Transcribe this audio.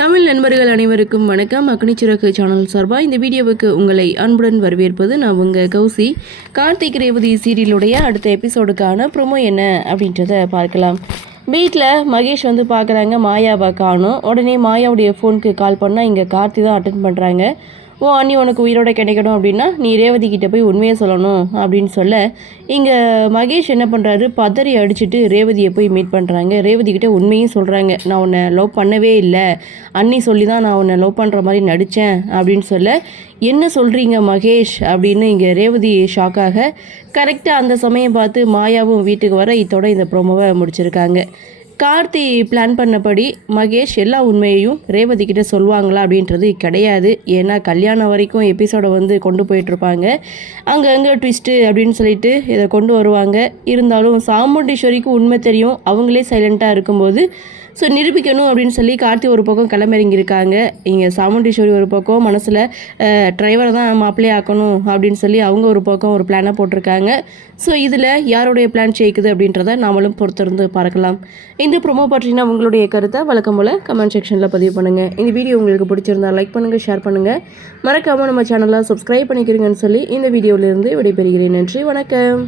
தமிழ் நண்பர்கள் அனைவருக்கும் வணக்கம். அக்னிச்சிறகு சேனல் சார்பாக இந்த வீடியோவுக்கு உங்களை அன்புடன் வரவேற்பது நான் உங்கள் கௌசி. கார்த்திக் ரேவதி சீரியலுடைய அடுத்த எபிசோடுக்கான ப்ரோமோ என்ன அப்படின்றத பார்க்கலாம். வீட்டில் மகேஷ் வந்து பார்க்குறாங்க, மாயாவை காணும். உடனே மாயாவுடைய ஃபோனுக்கு கால் பண்ணால் இங்கே கார்த்தி தான் அட்டன் பண்ணுறாங்க. ஓ அண்ணி உனக்கு உயிரோட கிடைக்கணும் அப்படின்னா நீ ரேவதி கிட்டே போய் உண்மையை சொல்லணும் அப்படின்னு சொல்ல இங்கே மகேஷ் என்ன பண்ணுறாரு, பதறி அடிச்சுட்டு ரேவதியை போய் மீட் பண்ணுறாங்க. ரேவதி கிட்டே உண்மையும் சொல்கிறாங்க, நான் உன்னை லவ் பண்ணவே இல்லை, அண்ணி சொல்லி தான் நான் உன்னை லவ் பண்ணுற மாதிரி நடித்தேன் அப்படின்னு சொல்ல என்ன சொல்கிறீங்க மகேஷ் அப்படின்னு இங்கே ரேவதி ஷாக்காக. கரெக்டாக அந்த சமயம் பார்த்து மாயாவும் வீட்டுக்கு வர இதோட இந்த ப்ரோமோவை முடிச்சிருக்காங்க. கார்த்தி பிளான் பண்ணபடி மகேஷ் எல்லா உண்மையையும் ரேவதி கிட்ட சொல்லுவாங்களா அப்படின்றது கிடையாது. ஏன்னா கல்யாணம் வரைக்கும் எபிசோடை வந்து கொண்டு போயிட்டுருப்பாங்க, அங்கங்கே ட்விஸ்ட்டு அப்படின்னு சொல்லிட்டு இதை கொண்டு வருவாங்க. இருந்தாலும் சாமுண்டீஸ்வரிக்கு உண்மை தெரியும், அவங்களே சைலண்ட்டாக இருக்கும்போது ஸோ நிரூபிக்கணும் அப்படின்னு சொல்லி கார்த்தி ஒரு பக்கம் கிளம்பிறங்கியிருக்காங்க. இங்கே சாமுண்டீஸ்வரி ஒரு பக்கம் மனசில் டிரைவரை தான் மாப்பிள்ளையே ஆக்கணும் அப்படின்னு சொல்லி அவங்க ஒரு பக்கம் ஒரு பிளானை போட்டிருக்காங்க. ஸோ இதில் யாருடைய பிளான் ஜெயிக்குது அப்படின்றத நாமளும் பொறுத்திருந்து பார்க்கலாம். இந்த ப்ரோமோ பற்றினா உங்களுடைய கருத்தை வழக்கம் போல் கமெண்ட் செக்ஷனில் பதிவு பண்ணுங்கள். இந்த வீடியோ உங்களுக்கு பிடிச்சிருந்தா லைக் பண்ணுங்கள், ஷேர் பண்ணுங்கள், மறக்காமல் நம்ம சேனலை சப்ஸ்கிரைப் பண்ணிக்கிறீங்கன்னு சொல்லி இந்த வீடியோவிலேருந்து விடைபெறுகிறேன். நன்றி, வணக்கம்.